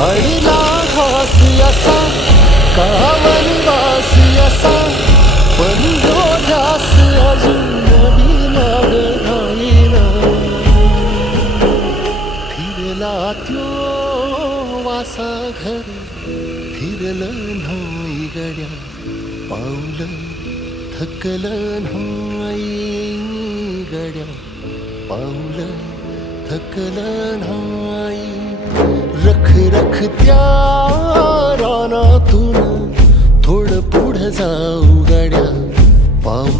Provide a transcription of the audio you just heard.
अडला घासी असा कावनवास असा पण ध्यास अजून बिनाग राहीना फिरला त्यो वासा घर फिरलं नाही गड्या पाऊलं थकलं नाही गड्या पाऊलं थकलं नाही रख रख त्या रानातून थोडं पुढं जाऊ गड्या पाऊलं